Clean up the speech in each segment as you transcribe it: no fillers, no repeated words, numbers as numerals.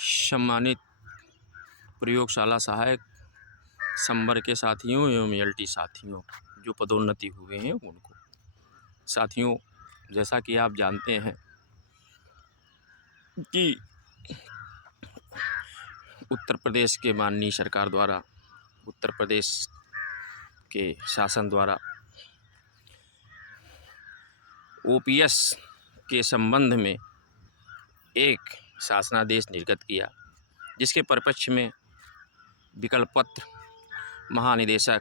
सम्मानित प्रयोगशाला सहायक संवर्ग के साथियों एवं एलटी साथियों, जो पदोन्नति हुए हैं उनको। साथियों, जैसा कि आप जानते हैं कि उत्तर प्रदेश के माननीय सरकार द्वारा, उत्तर प्रदेश के शासन द्वारा ओपीएस के संबंध में एक शासनादेश निर्गत किया, जिसके परिप्रेक्ष्य में विकल्प पत्र महानिदेशक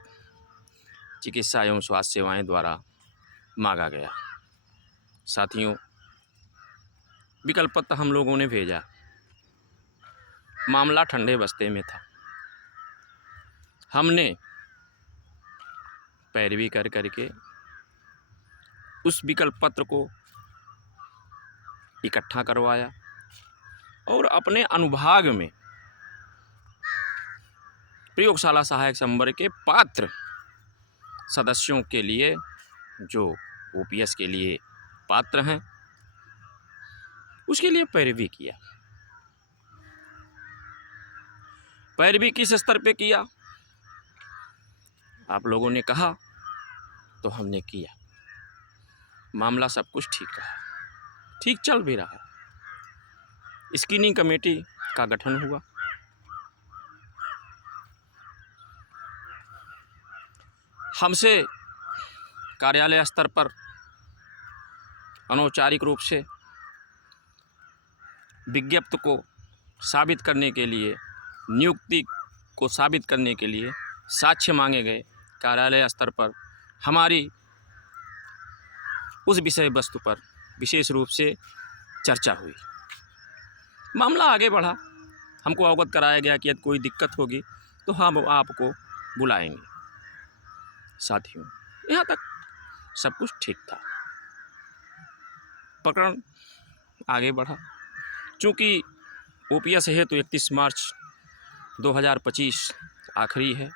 चिकित्सा एवं स्वास्थ्य सेवाएं द्वारा मांगा गया। साथियों, विकल्प पत्र हम लोगों ने भेजा, मामला ठंडे बस्ते में था। हमने पैरवी कर करके उस विकल्प पत्र को इकट्ठा करवाया और अपने अनुभाग में प्रयोगशाला सहायक संवर्ग के पात्र सदस्यों के लिए, जो ओपीएस के लिए पात्र हैं, उसके लिए पैरवी किया। पैरवी किस स्तर पे किया? आप लोगों ने कहा तो हमने किया। मामला सब कुछ ठीक रहा, ठीक चल भी रहा। स्क्रीनिंग कमेटी का गठन हुआ। हमसे कार्यालय स्तर पर अनौपचारिक रूप से विज्ञप्ति को साबित करने के लिए, नियुक्ति को साबित करने के लिए साक्ष्य मांगे गए। कार्यालय स्तर पर हमारी उस विषय वस्तु पर विशेष रूप से चर्चा हुई। मामला आगे बढ़ा। हमको अवगत कराया गया कि यदि कोई दिक्कत होगी तो हम आपको बुलाएंगे। साथियों, यहाँ तक सब कुछ ठीक था। प्रकरण आगे बढ़ा। चूँकि ओपीएस है तो 31 मार्च 2025 आखिरी है।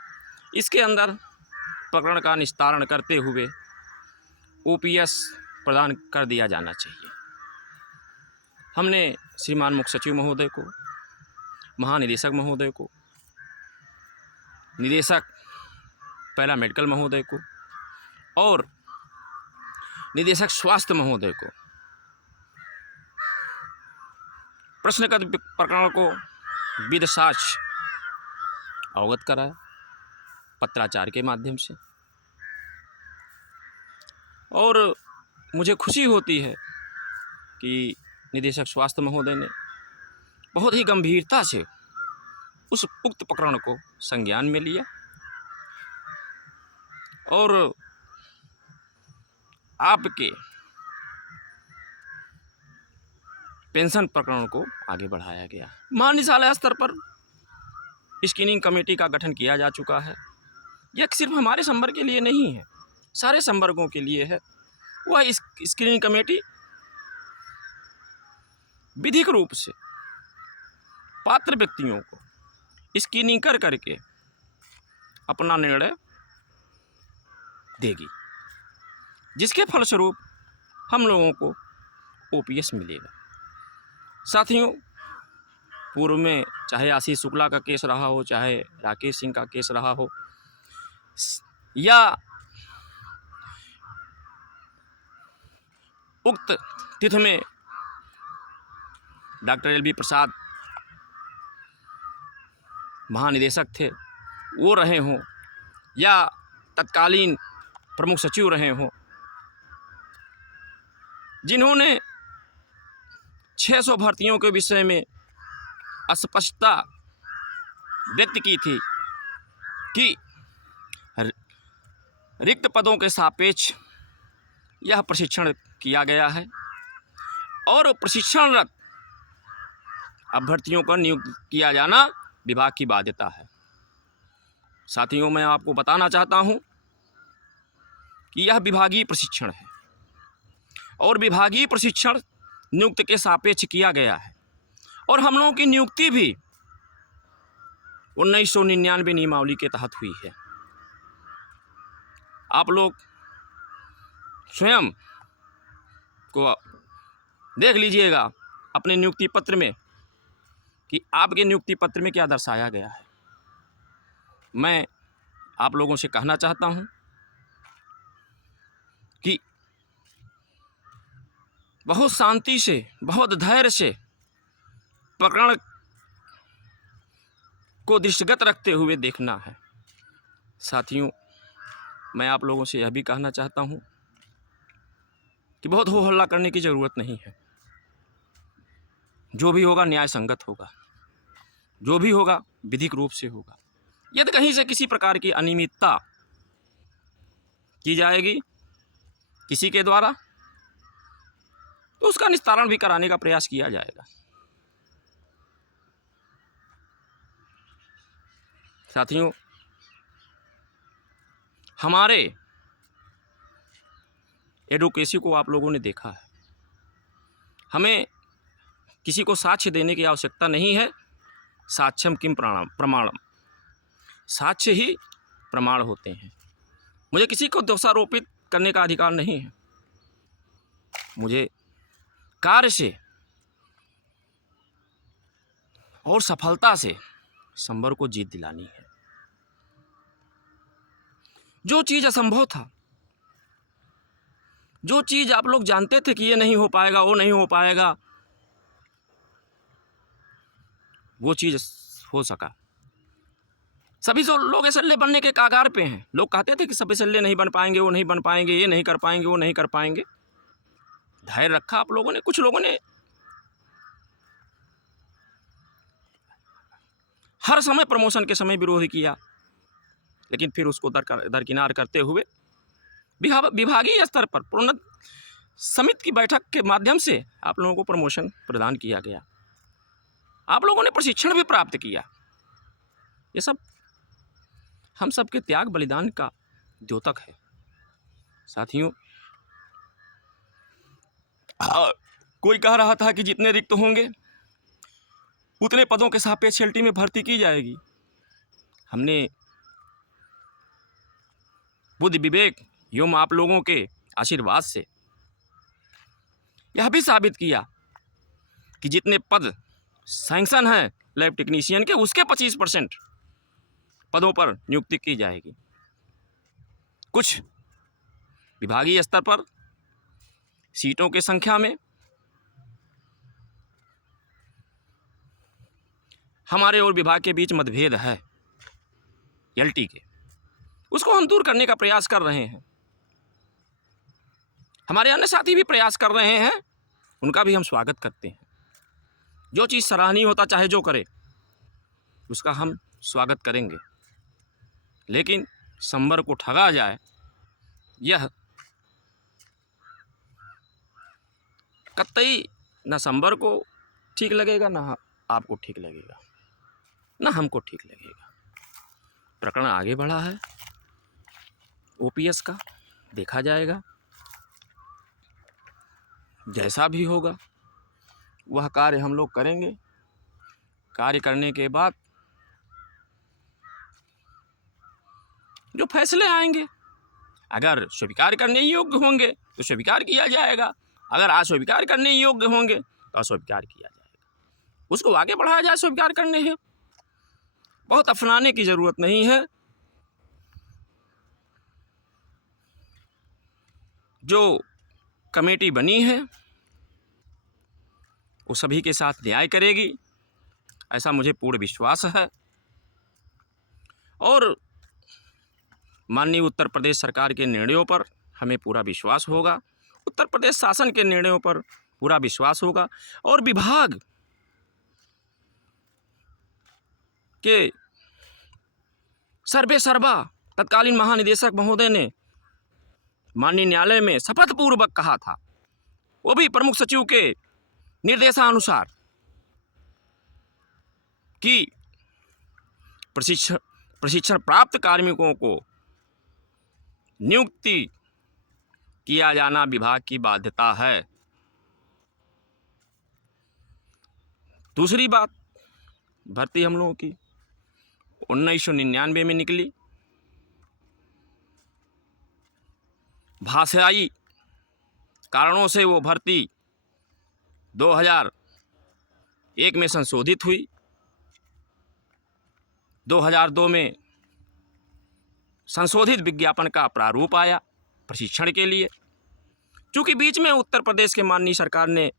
इसके अंदर प्रकरण का निस्तारण करते हुए ओपीएस प्रदान कर दिया जाना चाहिए। हमने श्रीमान मुख्य सचिव महोदय को, महानिदेशक महोदय को, निदेशक पैरामेडिकल महोदय को और निदेशक स्वास्थ्य महोदय को प्रश्नगत प्रकरण को विद साक्ष्य अवगत कराया पत्राचार के माध्यम से। और मुझे खुशी होती है कि निदेशक स्वास्थ्य महोदय ने बहुत ही गंभीरता से उस उक्त प्रकरण को संज्ञान में लिया और आपके पेंशन प्रकरण को आगे बढ़ाया गया। महानिदेशालय स्तर पर स्क्रीनिंग कमेटी का गठन किया जा चुका है। यह सिर्फ हमारे संवर्ग के लिए नहीं है, सारे संवर्गों के लिए है। वह स्क्रीनिंग कमेटी विधिक रूप से पात्र व्यक्तियों को स्क्रीनिंग कर करके अपना निर्णय देगी, जिसके फलस्वरूप हम लोगों को ओपीएस मिलेगा। साथियों, पूर्व में चाहे आशीष शुक्ला का केस रहा हो, चाहे राकेश सिंह का केस रहा हो, या उक्त तिथि में डॉक्टर एलबी प्रसाद महानिदेशक थे, वो रहे हों, या तत्कालीन प्रमुख सचिव रहे हों, जिन्होंने 600 भर्तियों के विषय में अस्पष्टता व्यक्त की थी कि रिक्त पदों के सापेक्ष यह प्रशिक्षण किया गया है और प्रशिक्षणरत अभ्यर्थियों का नियुक्त किया जाना विभाग की बाध्यता है। साथियों, मैं आपको बताना चाहता हूं कि यह विभागीय प्रशिक्षण है और विभागीय प्रशिक्षण नियुक्त के सापेक्ष किया गया है और हम लोगों की नियुक्ति भी 1999 नियमावली के तहत हुई है। आप लोग स्वयं को देख लीजिएगा अपने नियुक्ति पत्र में कि आपके नियुक्ति पत्र में क्या दर्शाया गया है। मैं आप लोगों से कहना चाहता हूं कि बहुत शांति से, बहुत धैर्य से प्रकरण को दृष्टिगत रखते हुए देखना है। साथियों, मैं आप लोगों से यह भी कहना चाहता हूं कि बहुत हो हल्ला करने की ज़रूरत नहीं है। जो भी होगा न्याय संगत होगा, जो भी होगा विधिक रूप से होगा। यदि कहीं से किसी प्रकार की अनियमितता की जाएगी किसी के द्वारा, तो उसका निस्तारण भी कराने का प्रयास किया जाएगा। साथियों, हमारे एडवोकेसी को आप लोगों ने देखा है। हमें किसी को साक्ष्य देने की आवश्यकता नहीं है। साक्ष्यम किम प्रमाणम, साक्ष्य ही प्रमाण होते हैं। मुझे किसी को दोषारोपित करने का अधिकार नहीं है। मुझे कार्य से और सफलता से संबर को जीत दिलानी है। जो चीज़ असंभव था, जो चीज़ आप लोग जानते थे कि ये नहीं हो पाएगा, वो नहीं हो पाएगा, वो चीज़ हो सका। सभी लोग एसएलए बनने के कागार पे हैं। लोग कहते थे कि सब एसएलए नहीं बन पाएंगे, वो नहीं बन पाएंगे, ये नहीं कर पाएंगे, वो नहीं कर पाएंगे। धैर्य रखा आप लोगों ने। कुछ लोगों ने हर समय प्रमोशन के समय विरोध किया, लेकिन फिर उसको दरकिनार करते हुए विभागीय स्तर पर प्रोन्नत समिति की बैठक के माध्यम से आप लोगों को प्रमोशन प्रदान किया गया। आप लोगों ने प्रशिक्षण भी प्राप्त किया। ये सब हम सब के त्याग बलिदान का द्योतक है। साथियों, कोई कह रहा था कि जितने रिक्त होंगे उतने पदों के सापेक्ष एलटी में भर्ती की जाएगी। हमने बुद्धि विवेक एवं आप लोगों के आशीर्वाद से यह भी साबित किया कि जितने पद सैंक्शन है लैब टेक्नीशियन के, उसके 25% पदों पर नियुक्ति की जाएगी। कुछ विभागीय स्तर पर सीटों की संख्या में हमारे और विभाग के बीच मतभेद है एलटी के, उसको हम दूर करने का प्रयास कर रहे हैं। हमारे अन्य साथी भी प्रयास कर रहे हैं, उनका भी हम स्वागत करते हैं। जो चीज़ सराहनीय होता चाहे जो करे, उसका हम स्वागत करेंगे। लेकिन संबर को ठगा जाए, यह कतई न संबर को ठीक लगेगा, न आपको ठीक लगेगा, न हमको ठीक लगेगा। प्रकरण आगे बढ़ा है ओपीएस का, देखा जाएगा। जैसा भी होगा वह कार्य हम लोग करेंगे। कार्य करने के बाद जो फैसले आएंगे, अगर स्वीकार करने योग्य होंगे तो स्वीकार किया जाएगा, अगर अस्वीकार करने योग्य होंगे तो अस्वीकार किया जाएगा। उसको आगे बढ़ाया जाए। स्वीकार करने है, बहुत अफनाने की ज़रूरत नहीं है। जो कमेटी बनी है वो सभी के साथ न्याय करेगी, ऐसा मुझे पूर्ण विश्वास है। और माननीय उत्तर प्रदेश सरकार के निर्णयों पर हमें पूरा विश्वास होगा, उत्तर प्रदेश शासन के निर्णयों पर पूरा विश्वास होगा। और विभाग के सर्वे सर्वा तत्कालीन महानिदेशक महोदय ने माननीय न्यायालय में शपथ पूर्वक कहा था, वो भी प्रमुख सचिव के निर्देशानुसार, कि प्रशिक्षण प्राप्त कार्मिकों को नियुक्ति किया जाना विभाग की बाध्यता है। दूसरी बात, भर्ती हम लोगों की 1999 में निकली। भाषाई कारणों से वो भर्ती 2001 में संशोधित हुई। 2002 में संशोधित विज्ञापन का प्रारूप आया प्रशिक्षण के लिए। चूँकि बीच में उत्तर प्रदेश के माननीय सरकार ने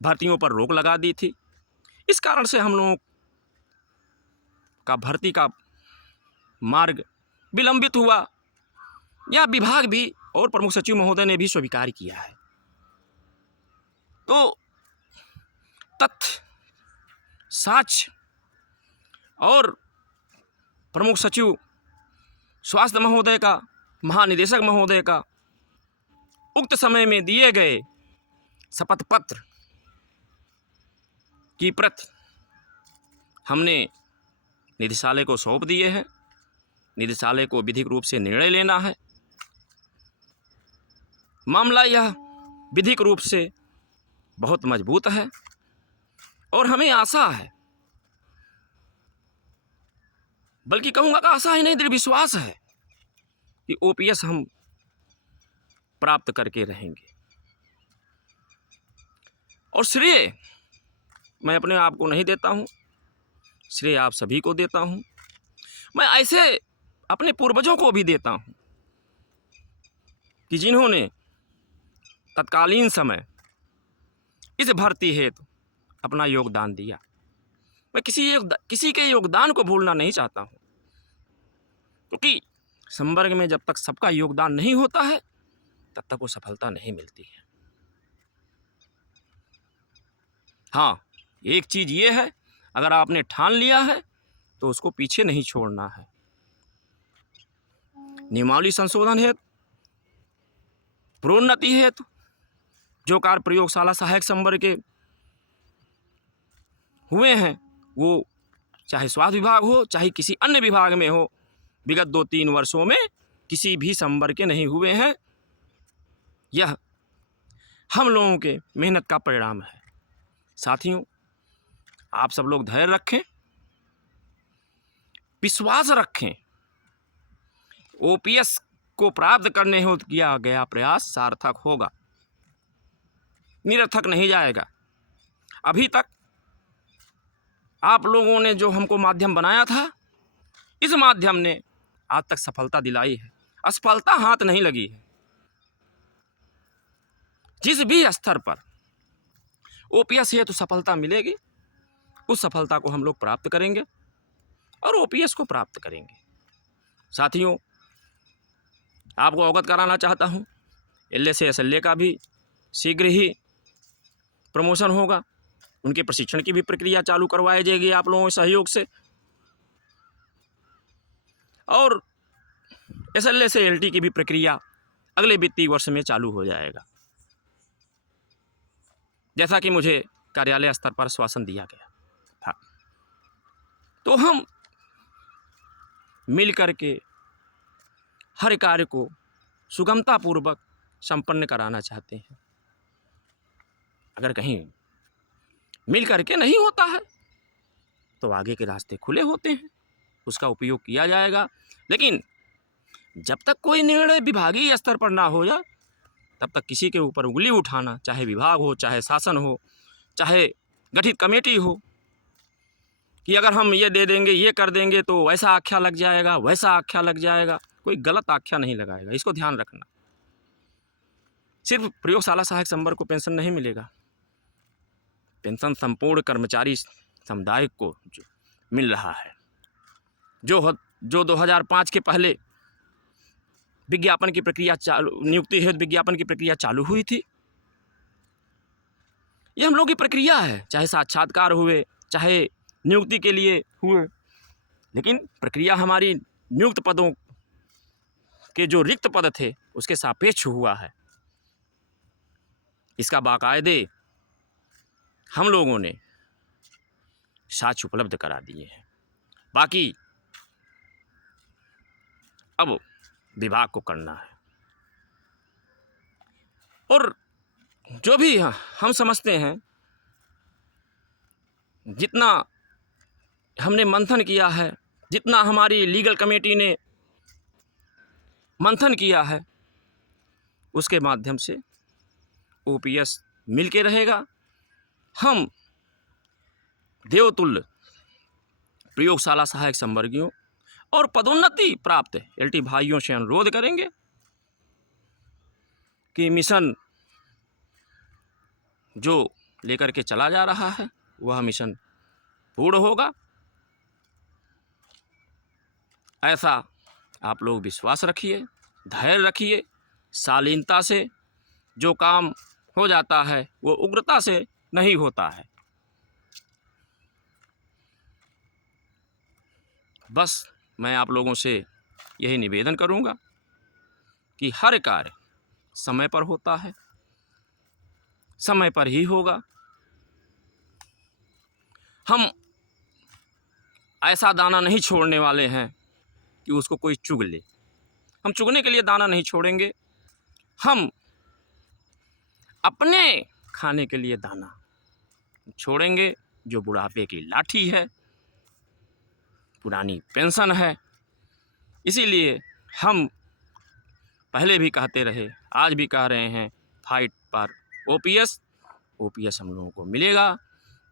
भर्तियों पर रोक लगा दी थी, इस कारण से हम लोगों का भर्ती का मार्ग विलंबित हुआ। यह विभाग भी और प्रमुख सचिव महोदय ने भी स्वीकार किया है। तो तथ्य, साक्ष्य और प्रमुख सचिव स्वास्थ्य महोदय का, महानिदेशक महोदय का उक्त समय में दिए गए शपथ पत्र की प्रति हमने निदेशालय को सौंप दिए हैं। निदेशालय को विधिक रूप से निर्णय लेना है। मामला यह विधिक रूप से बहुत मजबूत है और हमें आशा है, बल्कि कहूँगा कि आशा ही नहीं, दृढ़ विश्वास है कि ओपीएस हम प्राप्त करके रहेंगे। और श्रेय मैं अपने आप को नहीं देता हूँ, श्रेय आप सभी को देता हूँ। मैं ऐसे अपने पूर्वजों को भी देता हूँ कि जिन्होंने तत्कालीन समय इस भर्ती हेतु अपना योगदान दिया। मैं किसी के योगदान को भूलना नहीं चाहता हूँ, क्योंकि संवर्ग में जब तक सबका योगदान नहीं होता है तब तक वो सफलता नहीं मिलती है। हाँ, एक चीज़ ये है, अगर आपने ठान लिया है तो उसको पीछे नहीं छोड़ना है। नियमावली संशोधन हेतु, प्रोन्नति हेतु जो कार्य प्रयोगशाला सहायक संवर्ग के हुए हैं, वो चाहे स्वास्थ्य विभाग हो चाहे किसी अन्य विभाग में हो, विगत 2-3 वर्षों में किसी भी संवर्ग के नहीं हुए हैं। यह हम लोगों के मेहनत का परिणाम है। साथियों, आप सब लोग धैर्य रखें, विश्वास रखें। ओपीएस को प्राप्त करने हेतु किया गया प्रयास सार्थक होगा, निरर्थक नहीं जाएगा। अभी तक आप लोगों ने जो हमको माध्यम बनाया था, इस माध्यम ने आज तक सफलता दिलाई है। असफलता हाथ नहीं लगी है। जिस भी स्तर पर ओपीएस हेतु सफलता मिलेगी, उस सफलता को हम लोग प्राप्त करेंगे और ओपीएस को प्राप्त करेंगे। साथियों, आपको अवगत कराना चाहता हूँ, एलए से एसएलए का भी शीघ्र ही प्रमोशन होगा। उनके प्रशिक्षण की भी प्रक्रिया चालू करवाई जाएगी आप लोगों के सहयोग से, और एसएलए से एलटी की भी प्रक्रिया अगले वित्तीय वर्ष में चालू हो जाएगा, जैसा कि मुझे कार्यालय स्तर पर आश्वासन दिया गया था। तो हम मिल करके हर कार्य को सुगमतापूर्वक संपन्न कराना चाहते हैं। अगर कहीं मिल करके नहीं होता है तो आगे के रास्ते खुले होते हैं, उसका उपयोग किया जाएगा। लेकिन जब तक कोई निर्णय विभागीय स्तर पर ना हो जाए, तब तक किसी के ऊपर उंगली उठाना, चाहे विभाग हो, चाहे शासन हो, चाहे गठित कमेटी हो, कि अगर हम ये दे देंगे, ये कर देंगे तो वैसा आख्या लग जाएगा, वैसा आख्या लग जाएगा, कोई गलत आख्या नहीं लगाएगा। इसको ध्यान रखना। सिर्फ प्रयोगशाला सहायक संवर्ग को पेंशन नहीं मिलेगा, पेंशन संपूर्ण कर्मचारी समुदाय को जो मिल रहा है, जो 2005 के पहले विज्ञापन की प्रक्रिया चालू, नियुक्ति हेतु विज्ञापन की प्रक्रिया चालू हुई थी। ये हम लोग की प्रक्रिया है, चाहे साक्षात्कार हुए, चाहे नियुक्ति के लिए हुए, लेकिन प्रक्रिया हमारी नियुक्त पदों के जो रिक्त पद थे उसके सापेक्ष हुआ है। इसका बाकायदे हम लोगों ने साक्ष्य उपलब्ध करा दिए हैं। बाकी अब विभाग को करना है, और जो भी हम समझते हैं, जितना हमने मंथन किया है, जितना हमारी लीगल कमेटी ने मंथन किया है, उसके माध्यम से ओपीएस मिल के रहेगा। हम देवतुल्य प्रयोगशाला सहायक संवर्गीयों और पदोन्नति प्राप्त एलटी भाइयों से अनुरोध करेंगे कि मिशन जो लेकर के चला जा रहा है वह मिशन पूर्ण होगा। ऐसा आप लोग विश्वास रखिए, धैर्य रखिए। शालीनता से जो काम हो जाता है वो उग्रता से नहीं होता है। बस मैं आप लोगों से यही निवेदन करूंगा कि हर कार्य समय पर होता है, समय पर ही होगा। हम ऐसा दाना नहीं छोड़ने वाले हैं कि उसको कोई चुग ले। हम चुगने के लिए दाना नहीं छोड़ेंगे, हम अपने खाने के लिए दाना छोड़ेंगे। जो बुढ़ापे की लाठी है, पुरानी पेंशन है। इसीलिए हम पहले भी कहते रहे, आज भी कह रहे हैं, फाइट पर ओपीएस। ओपीएस हम लोगों को मिलेगा।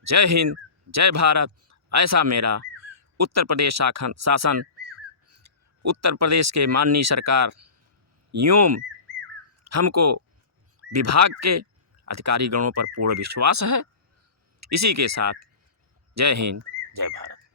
जय हिंद, जय भारत। ऐसा मेरा उत्तर प्रदेश शासन, उत्तर प्रदेश के माननीय सरकार एवं हमको विभाग के अधिकारी गणों पर पूर्ण विश्वास है। इसी के साथ जय हिंद, जय भारत।